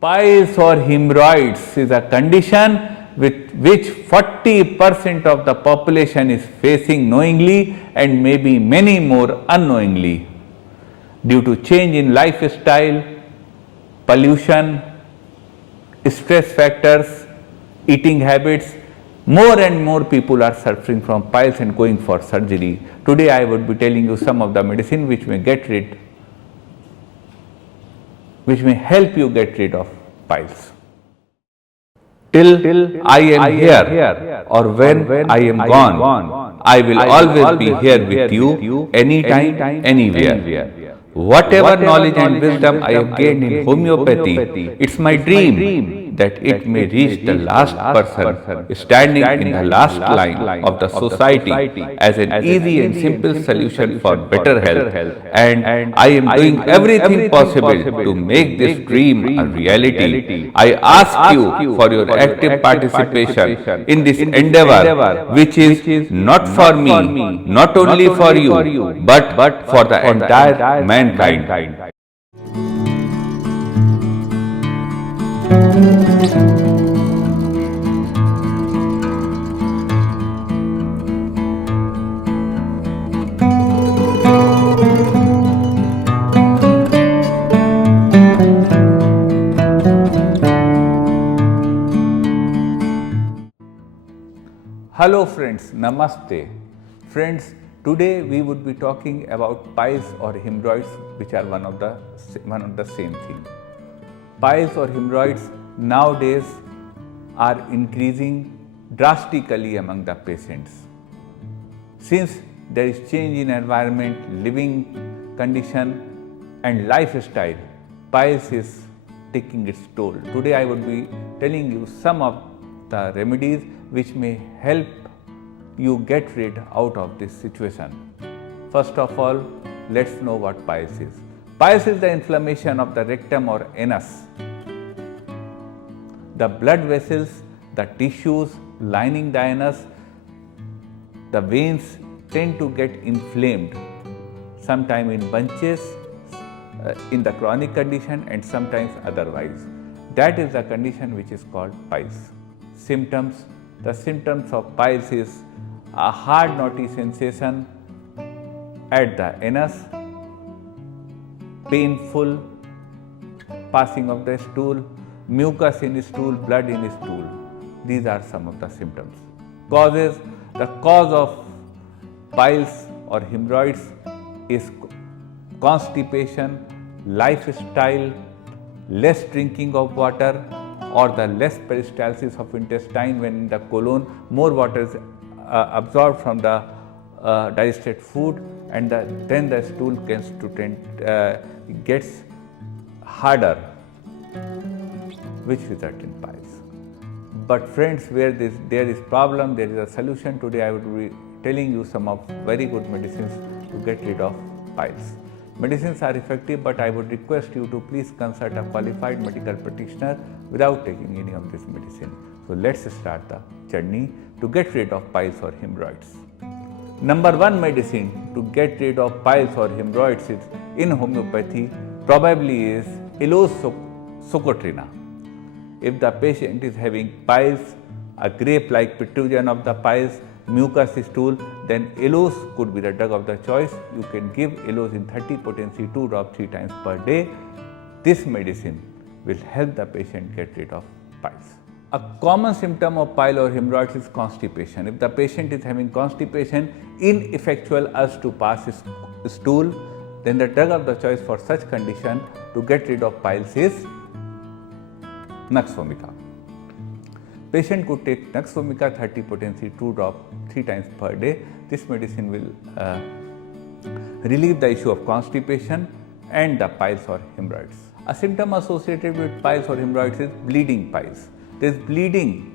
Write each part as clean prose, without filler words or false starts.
Piles or hemorrhoids is a condition with which 40% of the population is facing knowingly and maybe many more unknowingly. Due to change in lifestyle, pollution, stress factors, eating habits, more and more people are suffering from piles and going for surgery. Today I would be telling you some of the medicine which may help you get rid of piles. Till I am here or when I am gone, I will always be here with you, anytime, anywhere. Whatever knowledge and wisdom I have gained in homeopathy, it's my dream that it may reach the last person standing in the last line of the society as an easy and simple solution for better health. And I am doing everything possible to make this dream a reality. I ask you for your active participation in this endeavor, which is not for me, not only for you, but for the entire mankind. Hello friends, Namaste. Friends, today we would be talking about piles or hemorrhoids, which are one of the same thing. Piles or hemorrhoids nowadays are increasing drastically among the patients. Since there is change in environment, living condition and lifestyle, piles is taking its toll. Today I would be telling you some of the remedies which may help you get rid out of this situation. First of all, let's know what piles is. Piles is the inflammation of the rectum or anus. The blood vessels, the tissues lining the anus, the veins tend to get inflamed, sometimes in bunches, in the chronic condition and sometimes otherwise. That is the condition which is called piles. Symptoms. The symptoms of piles is a hard knotty sensation at the anus, painful passing of the stool, mucus in stool, blood in stool. These are some of the symptoms. Causes. The cause of piles or hemorrhoids is constipation, lifestyle, less drinking of water, or the less peristalsis of intestine. When in the colon more water is absorbed from the digested food, and then the stool gets harder, which results in piles. But friends, where there is problem, there is a solution. Today I would be telling you some of very good medicines to get rid of piles. Medicines are effective, but I would request you to please consult a qualified medical practitioner without taking any of this medicine. So let's start the journey to get rid of piles or hemorrhoids. Number one medicine to get rid of piles or hemorrhoids is in homeopathy probably is Ilosocotrina. If the patient is having piles, a grape-like protrusion of the piles, mucus stool, then Elos could be the drug of the choice. You can give Elos in 30 potency 2 drops 3 times per day. This medicine will help the patient get rid of piles. A common symptom of pile or hemorrhoids is constipation. If the patient is having constipation, ineffectual urge to pass stool, then the drug of the choice for such condition to get rid of piles is Nux vomica. Patient could take Nux vomica 30 potency 2 drops 3 times per day. This medicine will relieve the issue of constipation and the piles or hemorrhoids. A symptom associated with piles or hemorrhoids is bleeding piles. There is bleeding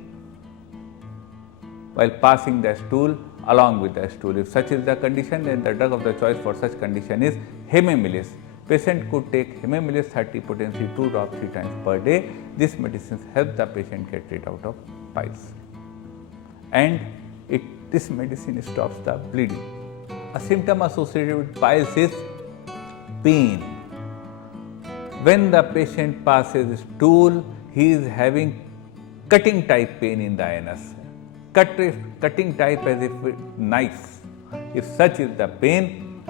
while passing the stool along with the stool. If such is the condition, then the drug of the choice for such condition is Hemorrhoids. Patient could take Hemorrhoids 30 potency 2 drops 3 times per day. This medicine helps the patient get rid out of piles. And this medicine stops the bleeding. A symptom associated with piles is pain. When the patient passes stool, he is having cutting type pain in the anus. Cutting type as if with knife. If such is the pain,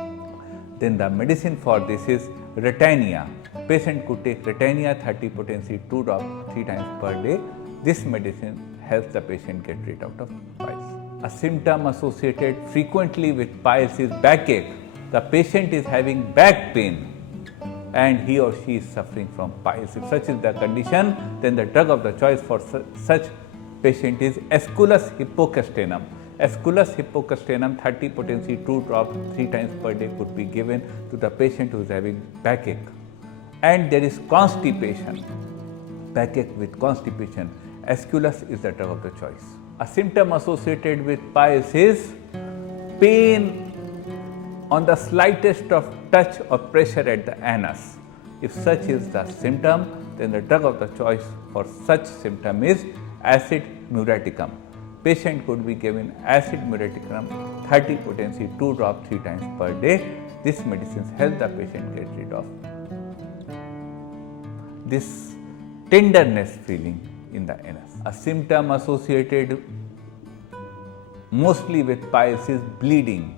then the medicine for this is Retania. Patient could take Retania 30 potency 2 drops 3 times per day. This medicine helps the patient get rid out of piles. A symptom associated frequently with piles is backache. The patient is having back pain and he or she is suffering from piles. If such is the condition, then the drug of the choice for such patient is Aesculus hypocastanum. Aesculus hypocastanum 30 potency 2 drops 3 times per day could be given to the patient who is having backache. And there is constipation, backache with constipation. Aesculus is the drug of the choice. A symptom associated with piles is pain on the slightest of touch or pressure at the anus. If such is the symptom, then the drug of the choice for such symptom is acid muriaticum. Patient could be given acid muriaticum 30 potency 2 drops 3 times per day. This medicine helps the patient get rid of this tenderness feeling in the anus. A symptom associated mostly with piles is bleeding.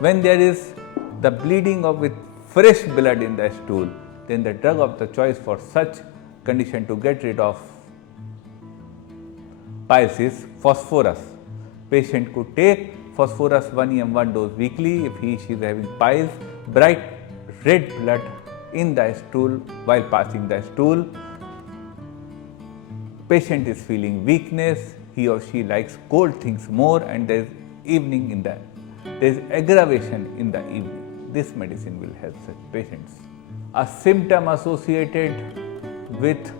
When there is the bleeding with fresh blood in the stool, then the drug of the choice for such condition to get rid of piles is phosphorus. Patient could take phosphorus 1 em 1 dose weekly if she is having piles, bright red blood in the stool while passing the stool. Patient is feeling weakness, he or she likes cold things more, and there is aggravation in the evening. This medicine will help such patients. A symptom associated with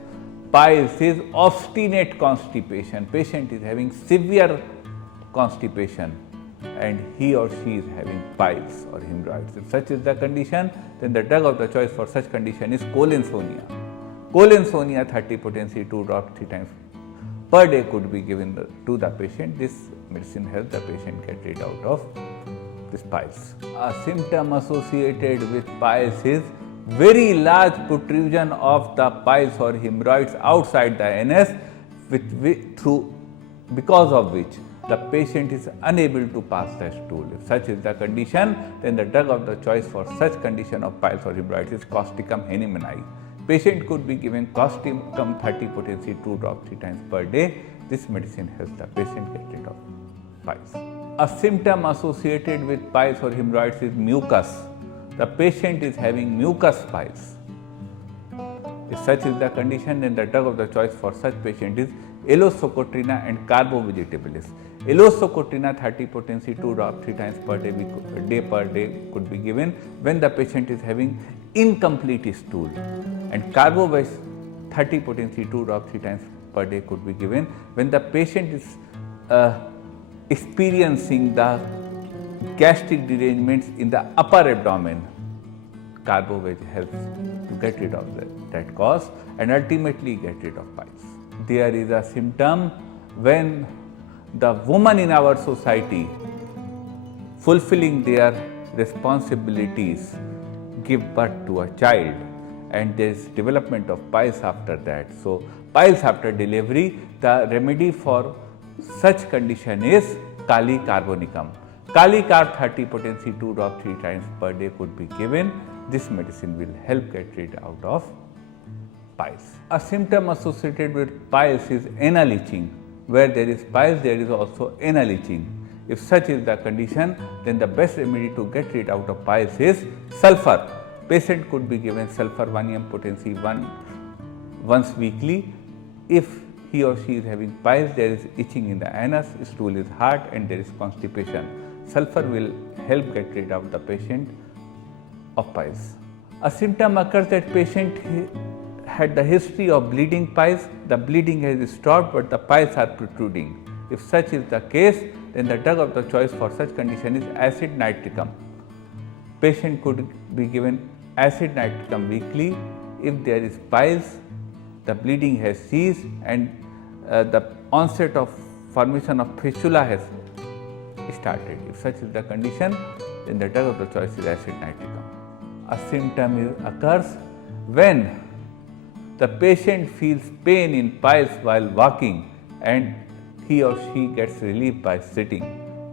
piles is obstinate constipation. Patient is having severe constipation and he or she is having piles or hemorrhoids. If such is the condition, then the drug of the choice for such condition is cholinsonia. Cholinsonia 30 potency 2 drops 3 times per day could be given to the patient. This medicine helps the patient get rid out of these piles. A symptom associated with piles is very large protrusion of the piles or hemorrhoids outside the anus, because of which the patient is unable to pass the stool. If such is the condition, then the drug of the choice for such condition of piles or hemorrhoids is Causticum hahnemannii. Patient could be given Causticum 30 potency 2 drops 3 times per day. This medicine helps the patient get rid of piles. A symptom associated with piles or hemorrhoids is mucus. The patient is having mucus piles. If such is the condition, then the drug of the choice for such patient is Alosocotrina and Carbovegetabilis. Alosocotrina 30 potency 2 drops 3 times per day could be given when the patient is having incomplete stool, and Carbovegetabilis 30 potency 2 drops 3 times per day could be given when the patient is experiencing the gastric derangements in the upper abdomen. Carboveg helps to get rid of that cause and ultimately get rid of piles. There is a symptom when the woman in our society, fulfilling their responsibilities, give birth to a child, and there is development of piles after that. So, piles after delivery, the remedy for such condition is Kali carbonicum. Kali carb 30 potency 2 drops 3 times per day could be given. This medicine will help get rid out of piles. A symptom associated with piles is anal itching. Where there is piles, there is also anal itching. If such is the condition, then the best remedy to get rid out of piles is sulfur. Patient could be given sulfur 1 em potency once weekly. If he or she is having piles, there is itching in the anus, stool is hard, and there is constipation. Sulfur will help get rid of the patient of piles. A symptom occurs that patient had the history of bleeding piles. The bleeding has stopped, but the piles are protruding. If such is the case, then the drug of the choice for such condition is acid nitricum. Patient could be given acid nitricum weekly. If there is piles, the bleeding has ceased, and the onset of formation of fistula has started. If such is the condition, then the drug of the choice is acid nitricum. A symptom occurs when the patient feels pain in piles while walking and he or she gets relief by sitting.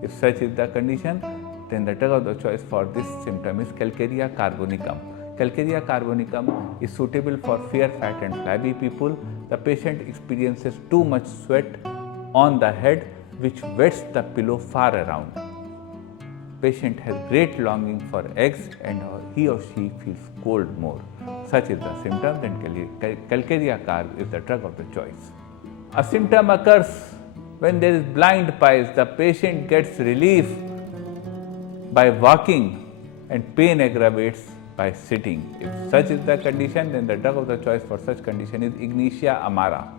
If such is the condition, then the drug of the choice for this symptom is Calcarea carbonicum. Calcarea carbonicum is suitable for fair, fat and flabby people. The patient experiences too much sweat on the head which wets the pillow far around. Patient has great longing for eggs and he or she feels cold more. Such is the symptom, then Calcarea carb is the drug of the choice. A symptom occurs when there is blind piles. The patient gets relief by walking and pain aggravates by sitting. If such is the condition, then the drug of the choice for such condition is Ignitia amara.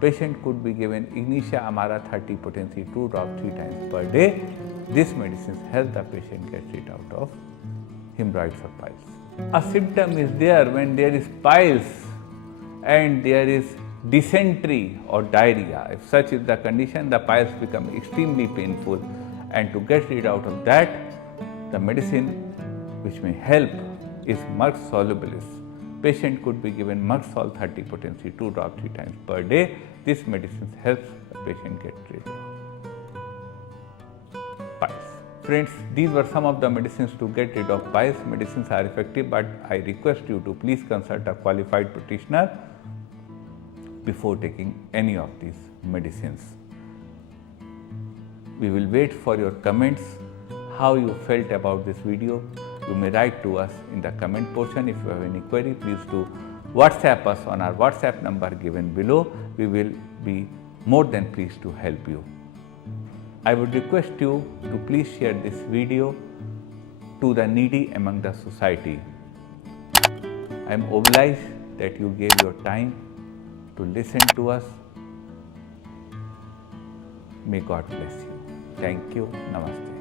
Patient could be given Ignitia amara 30 potency 2 drops 3 times per day. This medicine helps the patient get rid out of hemorrhoids or piles. A symptom is there when there is piles and there is dysentery or diarrhea. If such is the condition, the piles become extremely painful, and to get rid out of that, the medicine which may help is Merck solubilis. Patient could be given Merck sol 30 potency 2 drops 3 times per day. This medicine helps the patient get rid of piles. Friends, these were some of the medicines to get rid of piles. Medicines are effective, but I request you to please consult a qualified practitioner before taking any of these medicines. We will wait for your comments, how you felt about this video. You may write to us in the comment portion. If you have any query, please do WhatsApp us on our WhatsApp number given below. We will be more than pleased to help you. I would request you to please share this video to the needy among the society. I am obliged that you gave your time to listen to us. May God bless you. Thank you. Namaste.